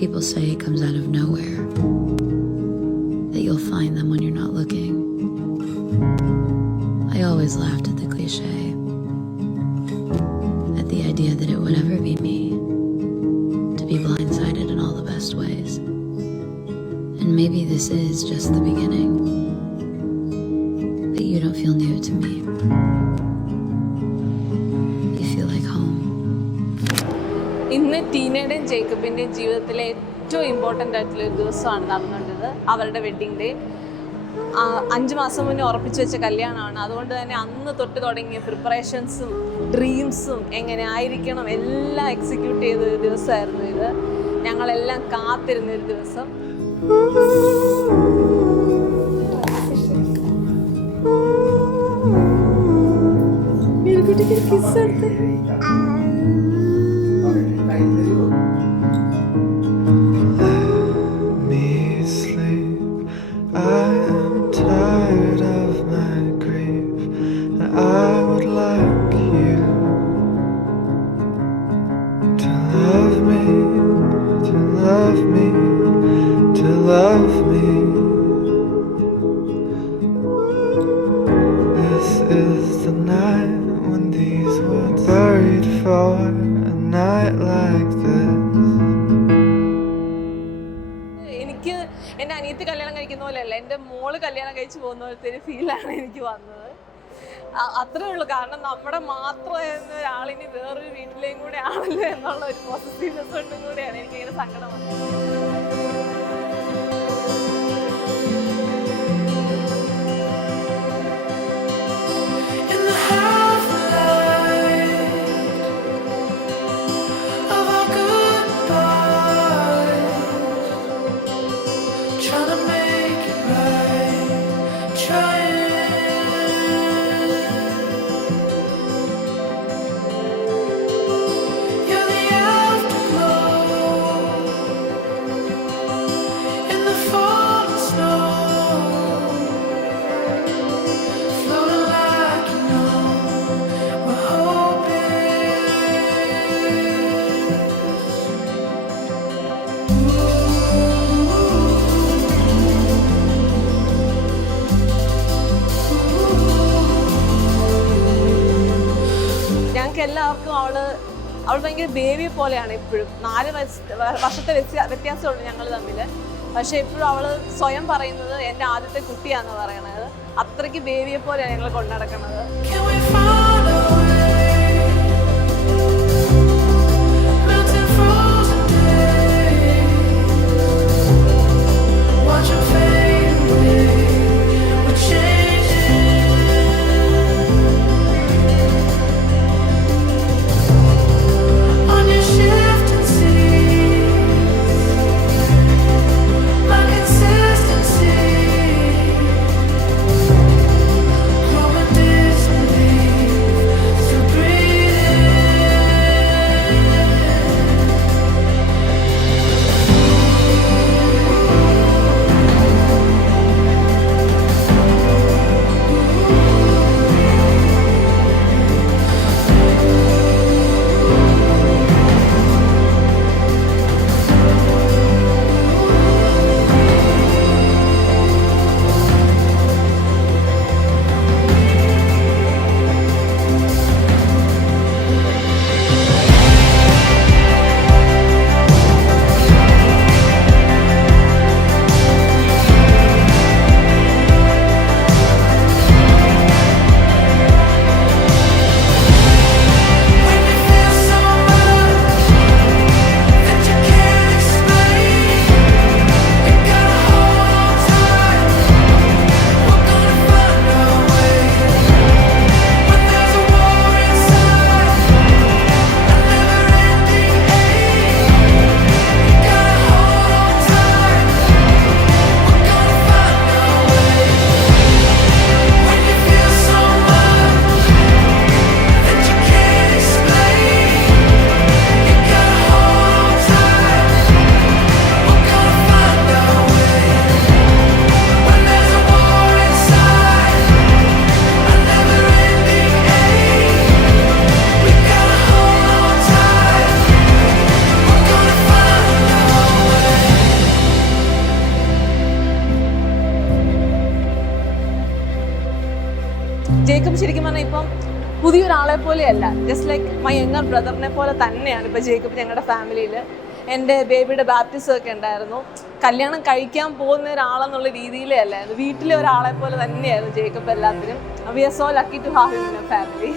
People say it comes out of nowhere, that you'll find them when you're not looking. I always laughed at the cliche, at the idea that it would ever be me, to be blindsided in all the best ways. And maybe this is just the beginning, but you don't feel new to me. You feel like home. ഇന്ന് ടീനയുടെയും ജേക്കബിൻ്റെയും ജീവിതത്തിലെ ഏറ്റവും ഇമ്പോർട്ടൻ്റ് ആയിട്ടുള്ളൊരു ദിവസമാണ് നടന്നുകൊണ്ടത്, അവരുടെ wedding day. 5 മാസം മുന്നേ ഉറപ്പിച്ചു വെച്ച കല്യാണമാണ്. അതുകൊണ്ട് തന്നെ അന്ന് തൊട്ട് തുടങ്ങിയ പ്രിപ്പറേഷൻസും ഡ്രീംസും എങ്ങനെ ആയിരിക്കണം എല്ലാം എക്സിക്യൂട്ട് ചെയ്ത ഒരു ദിവസമായിരുന്നു ഇത്. ഞങ്ങളെല്ലാം കാത്തിരുന്നൊരു ദിവസം. എനിക്ക് എൻ്റെ അനിയത്തി കല്യാണം കഴിക്കുന്ന പോലെയല്ല, എൻ്റെ മോള് കല്യാണം കഴിച്ച് പോകുന്ന പോലത്തെ ഒരു ഫീലാണ് എനിക്ക് വന്നത്. അത്രേ ഉള്ളൂ. കാരണം നമ്മുടെ മാത്രമായിരുന്ന ഒരാളിനി വേറൊരു വീട്ടിലേയും കൂടെ ആണല്ലോ എന്നുള്ള ഒരു പോസിറ്റീവ്നെസ് കൊണ്ടും കൂടെയാണ് എനിക്കിങ്ങനെ സങ്കടം വന്നത്. എല്ലാവർക്കും അവൾ ഭയങ്കര ബേബി പോലെയാണ് ഇപ്പോഴും. 4 വർഷത്തെ വ്യത്യാസമുള്ളൂ ഞങ്ങൾ തമ്മിൽ. പക്ഷെ എപ്പോഴും അവൾ സ്വയം പറയുന്നത് എൻ്റെ ആദ്യത്തെ കുട്ടിയാണെന്ന് പറയണത്. അത്രയ്ക്ക് ബേബിയെ പോലെയാണ് ഞങ്ങൾ കൊണ്ടു നടക്കുന്നത്. പുതിയൊരാളെ പോലെയല്ല, ജസ്റ്റ് ലൈക്ക് മൈ യങ്ങർ ബ്രദറിനെ പോലെ തന്നെയാണ് ഇപ്പോൾ ജേക്കബ് ഞങ്ങളുടെ ഫാമിലിയിൽ. എൻ്റെ ബേബിയുടെ ബാപ്റ്റിസം ഒക്കെ ഉണ്ടായിരുന്നു. കല്യാണം കഴിക്കാൻ പോകുന്ന ഒരാളെന്നുള്ള രീതിയിലേ അല്ലായിരുന്നു, വീട്ടിലെ ഒരാളെ പോലെ തന്നെയായിരുന്നു ജേക്കബ് എല്ലാത്തിനും. We are so lucky to have him in a family.